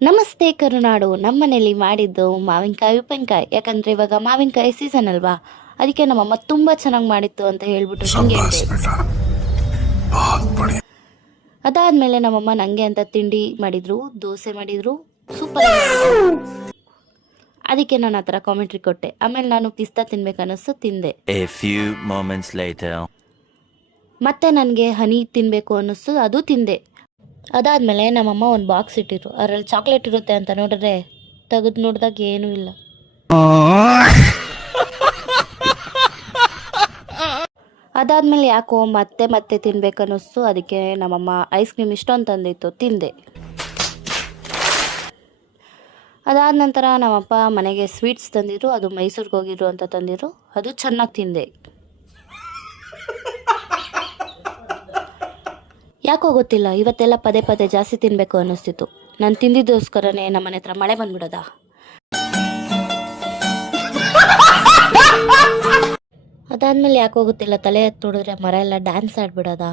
ನಮಸ್ತೆ ಕರುನಾಡು. ನಮ್ಮನೇಲಿ ಮಾಡಿದ್ದು ಮಾವಿನಕಾಯಿ ಉಪ್ಪಿನಕಾಯಿ. ಯಾಕಂದರೆ ಇವಾಗ ಮಾವಿನಕಾಯಿ ಸೀಸನ್ ಅಲ್ವಾ, ಅದಕ್ಕೆ ನಮ್ಮಮ್ಮ ತುಂಬ ಚೆನ್ನಾಗಿ ಮಾಡಿತ್ತು ಅಂತ ಹೇಳ್ಬಿಟ್ಟು ಹಿಂಗೆ ಅದಾದಮೇಲೆ ನಮ್ಮಮ್ಮ ನನಗೆ ಅಂತ ತಿಂಡಿ ಮಾಡಿದರು, ದೋಸೆ ಮಾಡಿದರು, ಸೂಪರ್. ಅದಕ್ಕೆ ನಾನು ಆ ಥರ ಕಾಮೆಂಟ್ರಿ ಕೊಟ್ಟೆ. ಆಮೇಲೆ ನಾನು ಪಿಸ್ತಾ ತಿನ್ಬೇಕನ್ನಿಸ್ತು, ತಿಂದೆ. ಮತ್ತೆ ನನಗೆ ಹನಿ ತಿನ್ನಬೇಕು ಅನ್ನಿಸ್ತು, ಅದು ತಿಂದೆ. ಅದಾದಮೇಲೆ ನಮ್ಮಮ್ಮ ಒಂದು ಬಾಕ್ಸ್ ಇಟ್ಟಿರು, ಅದರಲ್ಲಿ ಚಾಕ್ಲೇಟ್ ಇರುತ್ತೆ ಅಂತ ನೋಡಿದ್ರೆ ತೆಗೆದು ನೋಡಿದಾಗ ಏನೂ ಇಲ್ಲ. ಅದಾದಮೇಲೆ ಯಾಕೋ ಮತ್ತೆ ಮತ್ತೆ ತಿನ್ಬೇಕನ್ನಿಸ್ತು, ಅದಕ್ಕೆ ನಮ್ಮಮ್ಮ ಐಸ್ ಕ್ರೀಮ್ ಇಷ್ಟೊಂದು ತಂದಿತ್ತು, ತಿಂದೆ. ಅದಾದ ನಂತರ ನಮ್ಮಪ್ಪ ಮನೆಗೆ ಸ್ವೀಟ್ಸ್ ತಂದಿದ್ರು, ಅದು ಮೈಸೂರಿಗೆ ಹೋಗಿದ್ರು ಅಂತ ತಂದಿದ್ರು, ಅದು ಚೆನ್ನಾಗಿ ತಿಂದೆ. ಯಾಕೋ ಗೊತ್ತಿಲ್ಲ, ಇವತ್ತೆಲ್ಲ ಪದೇ ಪದೇ ಜಾಸ್ತಿ ತಿನ್ನಬೇಕು ಅನ್ನಿಸ್ತಿತ್ತು. ನಾನು ತಿಂದಿದ್ದೋಸ್ಕರನೇ ನಮ್ಮ ಮನೆ ಹತ್ರ ಮಳೆ ಬಂದ್ಬಿಡೋದ. ಅದಾದಮೇಲೆ ಯಾಕೋ ಗೊತ್ತಿಲ್ಲ, ತಲೆ ಎತ್ತಿ ನೋಡಿದ್ರೆ ಮರ ಎಲ್ಲ ಡ್ಯಾನ್ಸ್ ಆಡ್ಬಿಡೋದ.